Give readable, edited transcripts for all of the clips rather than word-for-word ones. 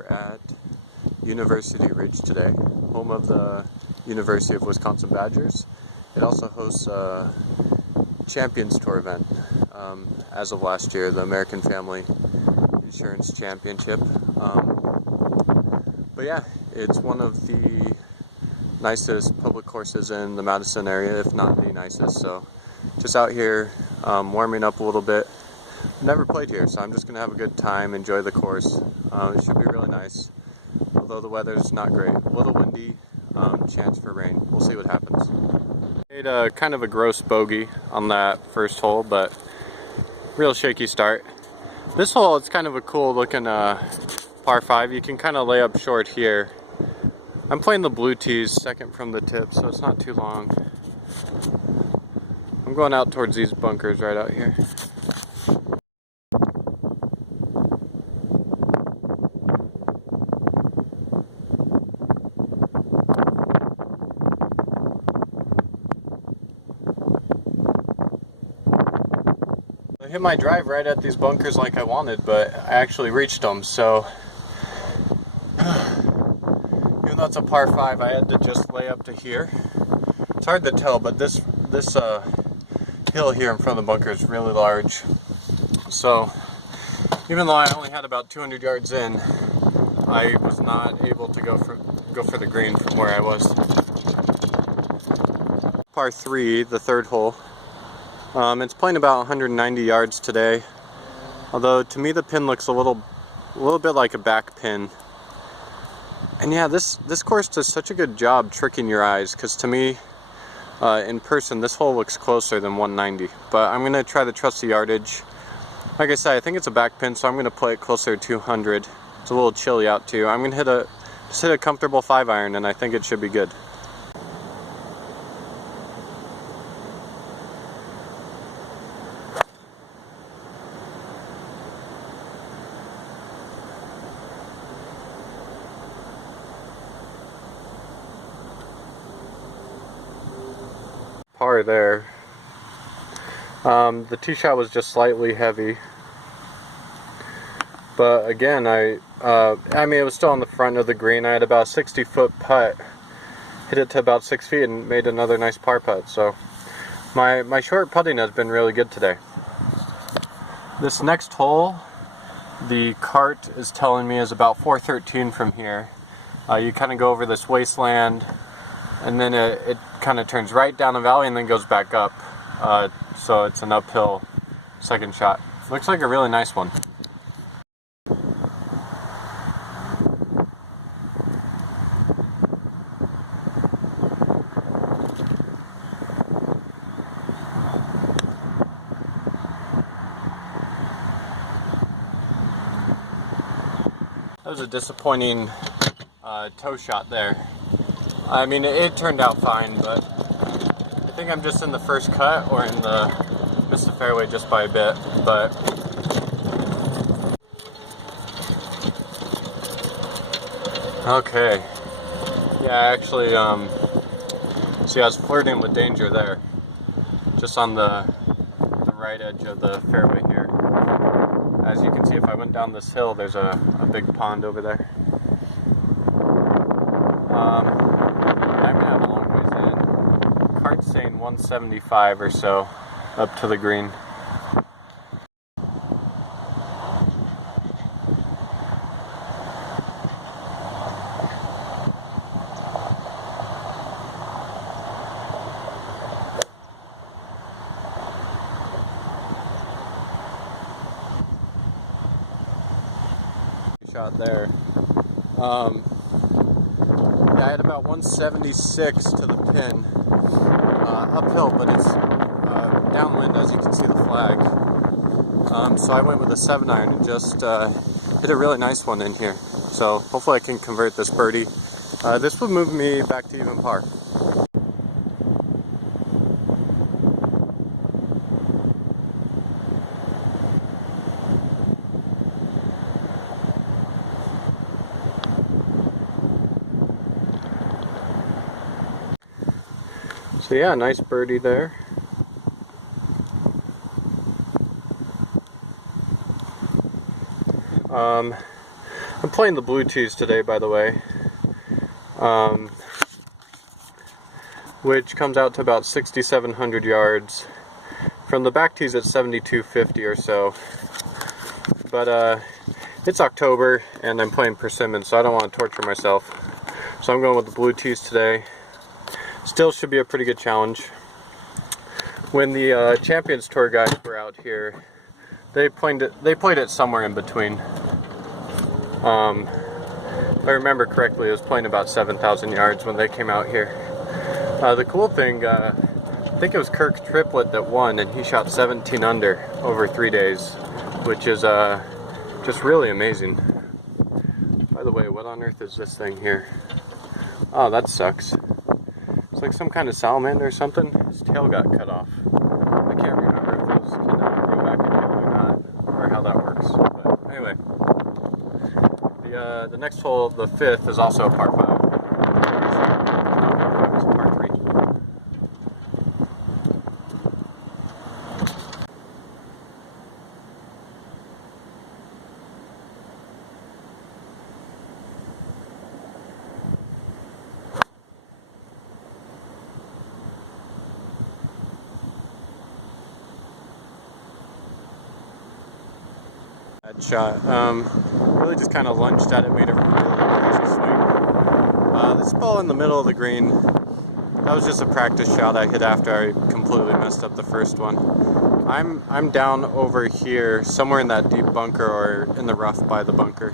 are at University Ridge today, home of the University of Wisconsin Badgers. It also hosts a Champions Tour event as of last year, the American Family Insurance Championship. But yeah, it's one of the nicest public courses in the Madison area, if not the nicest. So just out here warming up a little bit. Never played here, so I'm just going to have a good time, enjoy the course. It should be really nice, although the weather's not great. A little windy, chance for rain. We'll see what happens. Made a kind of a gross bogey on that first hole, but real shaky start. This hole, it's kind of a cool looking par 5. You can kind of lay up short here. I'm playing the blue tees second from the tip, so it's not too long. I'm going out towards these bunkers right out here. I hit my drive right at these bunkers like I wanted, but I actually reached them, so even though it's a par 5, I had to just lay up to here. It's hard to tell, but this hill here in front of the bunker is really large. So even though I only had about 200 yards in, I was not able to go for the green from where I was. Par 3, the third hole. It's playing about 190 yards today, although to me the pin looks a little bit like a back pin. And yeah, this course does such a good job tricking your eyes, because to me, in person, this hole looks closer than 190. But I'm going to try to trust the yardage. Like I said, I think it's a back pin, so I'm going to play it closer to 200. It's a little chilly out too. I'm going to just hit a comfortable 5-iron, and I think it should be good. Par there. The tee shot was just slightly heavy, but again, I mean, it was still on the front of the green. I had about a 60-foot putt, hit it to about 6 feet, and made another nice par putt. So my short putting has been really good today. This next hole, the cart is telling me, is about 413 from here. You kind of go over this wasteland, and then it kind of turns right down the valley and then goes back up. So it's an uphill second shot. Looks like a really nice one. That was a disappointing toe shot there. I mean, it turned out fine, but I think I'm just in the first cut or missed the fairway just by a bit, but okay. Yeah, actually, see, I was flirting with danger there, just on the right edge of the fairway here. As you can see, if I went down this hill, there's a big pond over there. I'm gonna have a long ways in. Cart's saying 175 or so up to the green. Shot there. Yeah, I had about 176 to the pin, uphill, but it's downwind, as you can see the flag. So I went with a 7-iron and just hit a really nice one in here. So hopefully I can convert this birdie. This would move me back to even par. So yeah, nice birdie there. I'm playing the blue tees today, by the way, which comes out to about 6,700 yards. From the back tees, it's 7,250 or so. But it's October, and I'm playing persimmon, so I don't want to torture myself. So I'm going with the blue tees today. Still should be a pretty good challenge. When the Champions Tour guys were out here, they played it somewhere in between. If I remember correctly, it was playing about 7,000 yards when they came out here. The cool thing, I think it was Kirk Triplett that won, and he shot 17 under over 3 days, which is just really amazing. By the way, what on earth is this thing here? Oh, that sucks. It's like some kind of salamander or something. His tail got cut off. I can't remember if those can grow back again or not, or how that works. But anyway, the next hole, the 5th, is also a par 5. It's a par 3. Bad shot. Really just kind of lunged at it, made a really crazy swing. This ball in the middle of the green, that was just a practice shot I hit after I completely messed up the first one. I'm down over here, somewhere in that deep bunker or in the rough by the bunker.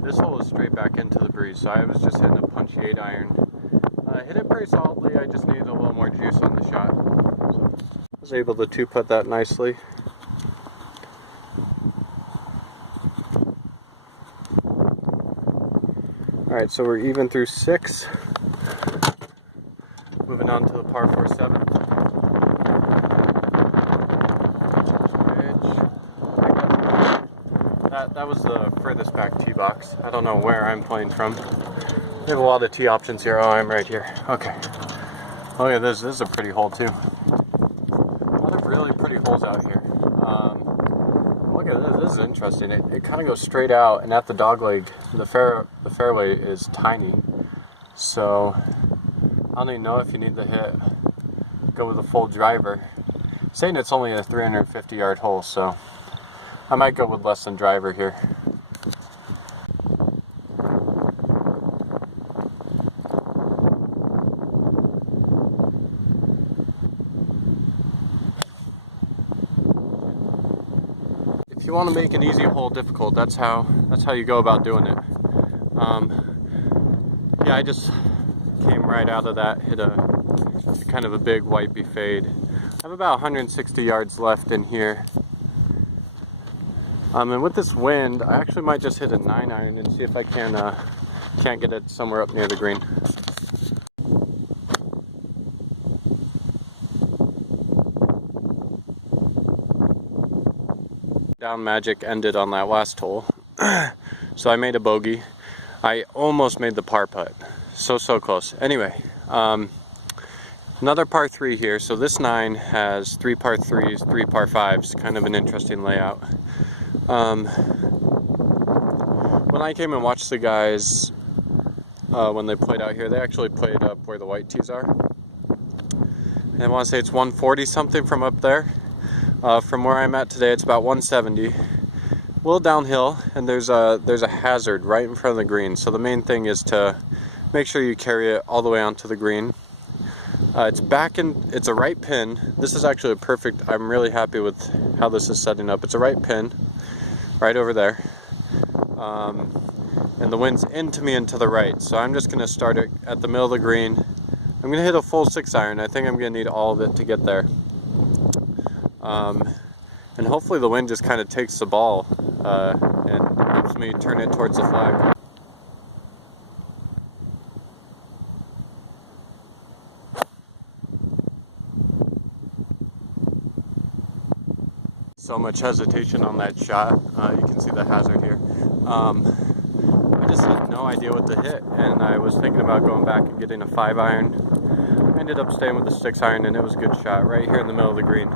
This hole is straight back into the breeze, so I was just hitting a punchy 8-iron. Hit it pretty solidly, I just needed a little more juice on the shot. So I was able to 2-putt that nicely. Alright, so we're even through 6. Moving on to the par 4-7. That was the furthest back tee box. I don't know where I'm playing from. We have a lot of tee options here. Oh, I'm right here. Okay. Oh yeah, this is a pretty hole too. A lot of really pretty holes out here. Look at this. This is interesting. It kind of goes straight out, and at the dogleg, the fairway is tiny. So I don't even know if you need to go with a full driver. Saying it's only a 350-yard hole, so I might go with less than driver here. If you want to make an easy hole difficult, that's how you go about doing it. Yeah, I just came right out of that, hit a kind of a big wipey fade. I have about 160 yards left in here. And with this wind, I actually might just hit a 9-iron and see if I can't get it somewhere up near the green. Down magic ended on that last hole. So I made a bogey. I almost made the par putt. So close. Anyway, another par 3 here. So this 9 has 3 par 3s, 3 par 5s. Kind of an interesting layout. One when I came and watched the guys when they played out here, they actually played up where the white tees are. And I want to say it's 140 something from up there. From where I'm at today, it's about 170. A little downhill, and there's a hazard right in front of the green. So the main thing is to make sure you carry it all the way onto the green. It's a right pin. This is actually I'm really happy with how this is setting up. It's a right pin, right over there. And the wind's into me and to the right. So I'm just gonna start it at the middle of the green. I'm gonna hit a full 6-iron. I think I'm gonna need all of it to get there. And hopefully the wind just kind of takes the ball and helps me turn it towards the flag. So much hesitation on that shot. You can see the hazard here. I just had no idea what to hit, and I was thinking about going back and getting a 5-iron. I ended up staying with the 6-iron, and it was a good shot right here in the middle of the green.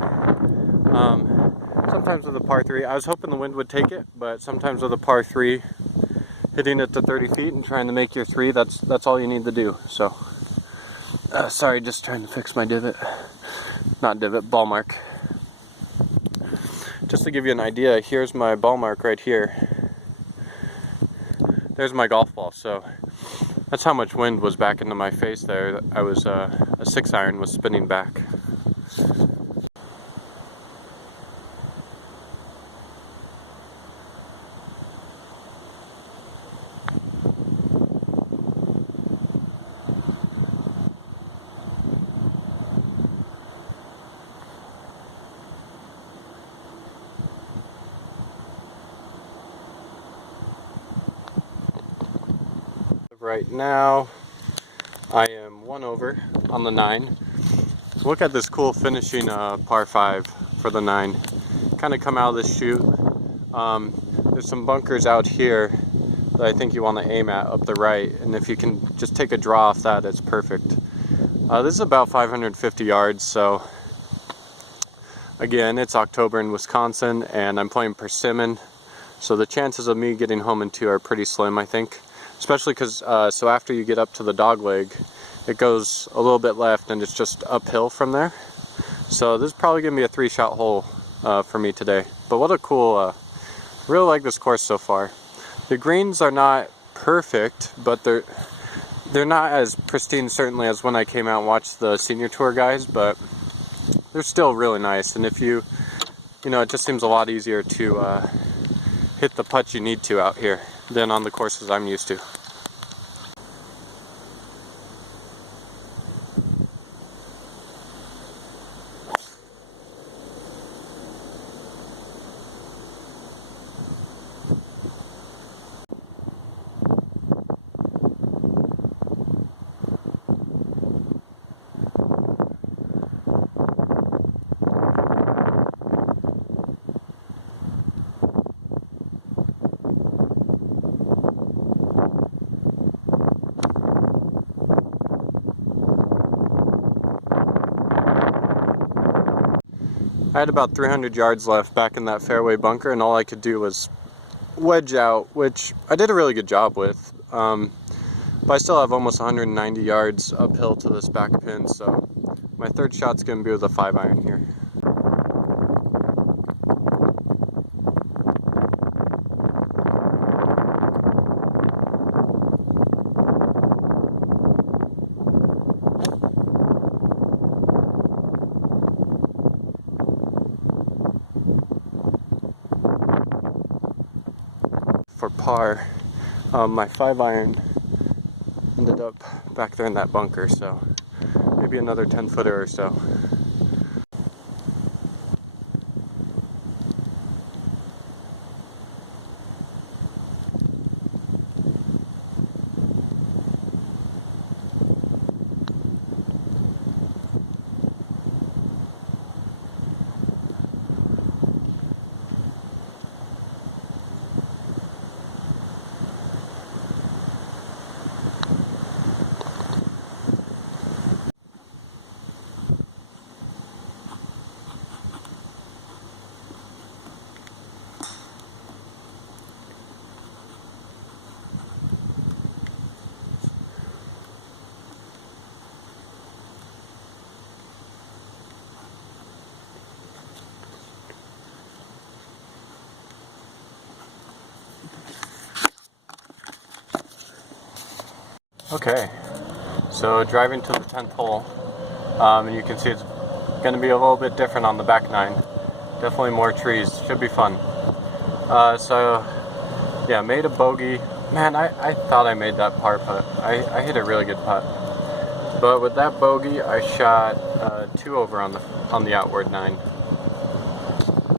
Sometimes with a par 3, I was hoping the wind would take it, but sometimes with a par 3, hitting it to 30 feet and trying to make your 3, that's all you need to do. So, sorry, just trying to fix my divot. Not divot, ball mark. Just to give you an idea, here's my ball mark right here. There's my golf ball, so that's how much wind was back into my face there. I was, a 6-iron was spinning back. Right now, I am 1 over on the 9. Look at this cool finishing par 5 for the 9. Kind of come out of this chute. There's some bunkers out here that I think you want to aim at up the right, and if you can just take a draw off that, it's perfect. This is about 550 yards, so again, it's October in Wisconsin, and I'm playing persimmon, so the chances of me getting home in 2 are pretty slim, I think. Especially because, so after you get up to the dog leg, it goes a little bit left and it's just uphill from there. So this is probably going to be a 3-shot hole for me today. But what a cool, really like this course so far. The greens are not perfect, but they're not as pristine certainly as when I came out and watched the senior tour guys, but they're still really nice. And if you know, it just seems a lot easier to hit the putt you need to out here than on the courses I'm used to. I had about 300 yards left back in that fairway bunker, and all I could do was wedge out, which I did a really good job with. But I still have almost 190 yards uphill to this back pin, so my 3rd shot's going to be with a 5-iron here. For par, my 5-iron ended up back there in that bunker, so maybe another 10-footer or so. Okay, so driving to the 10th hole, and you can see it's going to be a little bit different on the back 9. Definitely more trees, should be fun. So yeah, made a bogey. Man, I thought I made that par putt. I hit a really good putt. But with that bogey, I shot 2 over on the outward 9.